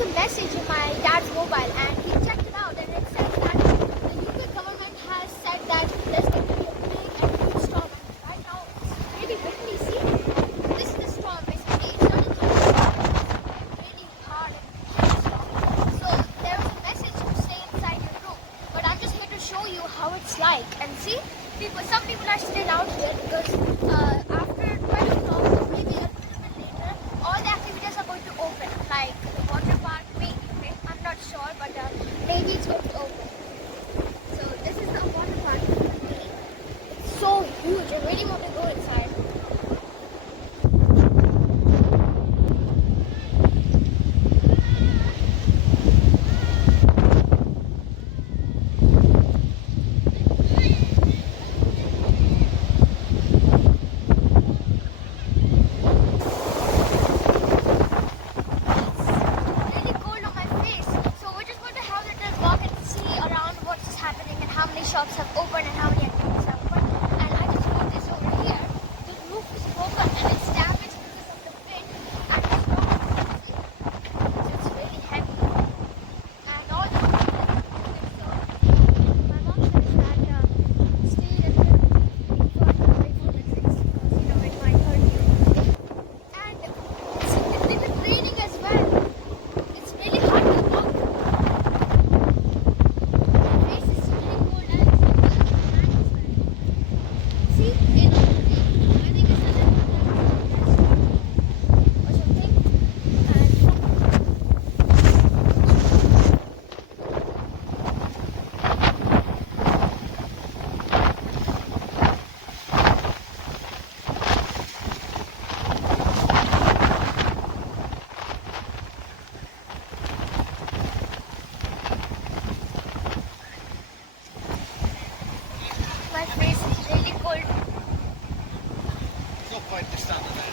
was a message in my dad's mobile, and he checked it out, and it says that the UK government has said that there's going to be a big and huge storm. And right now, it's really windy. See, this is the storm. Basically, it's not a really hard and heavy storm. So there was a message to stay inside your room. But I'm just here to show you how it's like. And see, some people are still out here because after 12 o'clock, or maybe a little bit later, all the activities are going to open. Like the water park, maybe. Okay? I'm not sure, but maybe it's going to open. So this is the water park. It's so huge. I really want to go inside. Shops have opened and how many activities have opened. And I just noticed over here, the roof is broken and it's damaged because of the wind and the storm. See? So it's really heavy. And all the so my mom says that stay a little bit further away from the trees because it might hurt you. And it's been raining as well. It's really hard to walk. My face is really cold. It's not quite the standard there.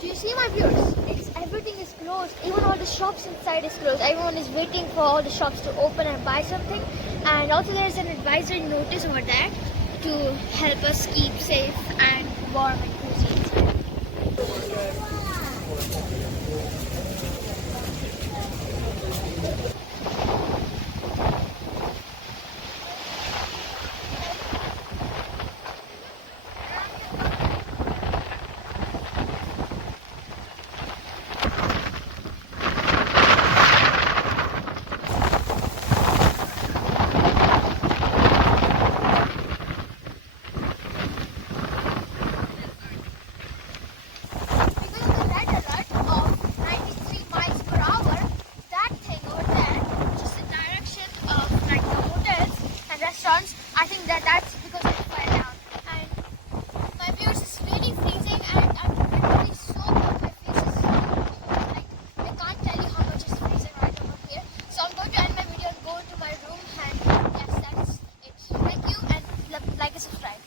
Do you see my viewers? Everything is closed. Even all the shops inside is closed. Everyone is waiting for all the shops to open and buy something. And also there is an advisory notice over there to help us keep safe and warm and cozy inside. I think that's because it fell down. And my viewers is really freezing and I'm literally so cold. My face is so cold. Like, I can't tell you how much it's freezing right over here. So I'm going to end my video and go to my room, and yes, that is it. Thank you and like and subscribe.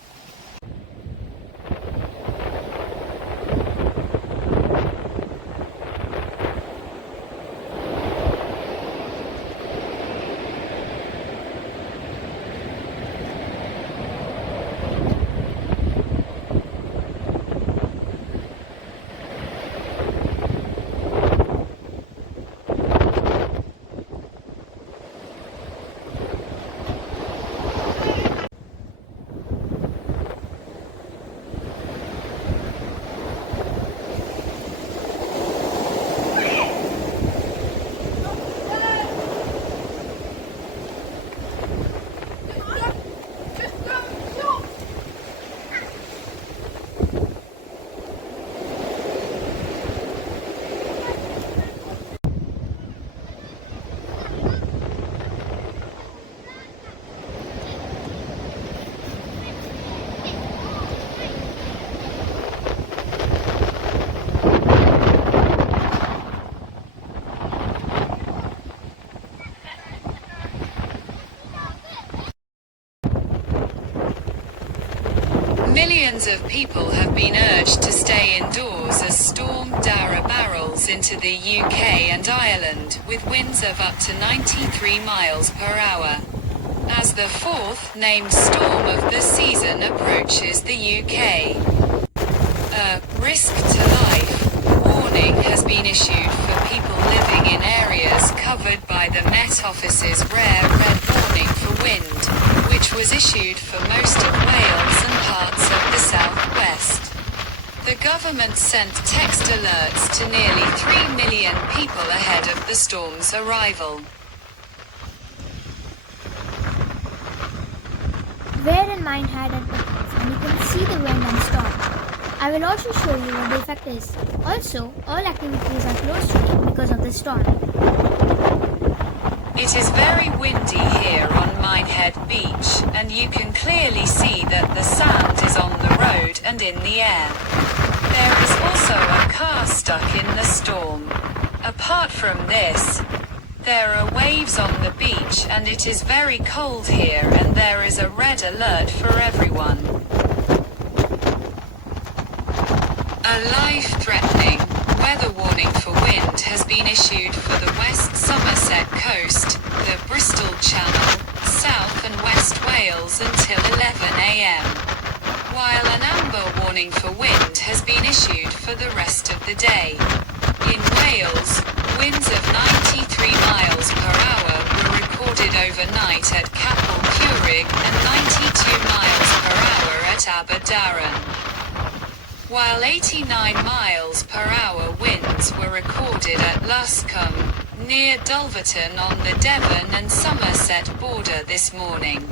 Millions of people have been urged to stay indoors as Storm Darragh barrels into the UK and Ireland, with winds of up to 93 miles per hour. As the fourth named storm of the season approaches the UK, a risk to life warning has been issued for people living in areas covered by the Met Office's rare red warning for wind, which was issued for most of Wales and parts of the southwest. The government sent text alerts to nearly 3 million people ahead of the storm's arrival. We're in Minehead and Midlands, and you can see the wind and storm. I will also show you what the effect is. Also, all activities are closed today because of the storm. It is very windy here on Minehead Beach, and you can clearly see that the sand is on the road and in the air. There is also a car stuck in the storm. Apart from this, there are waves on the beach and it is very cold here, and there is a red alert for everyone. A life-threatening weather warning for wind has been issued for the West Somerset coast, the Bristol Channel, South and West Wales until 11 a.m. While an amber warning for wind has been issued for the rest of the day. In Wales, winds of 93 miles per hour were recorded overnight at Capel Curig and 92 miles per hour at Darragh, while 89 miles per hour winds were recorded at Luscombe, near Dulverton on the Devon and Somerset border this morning.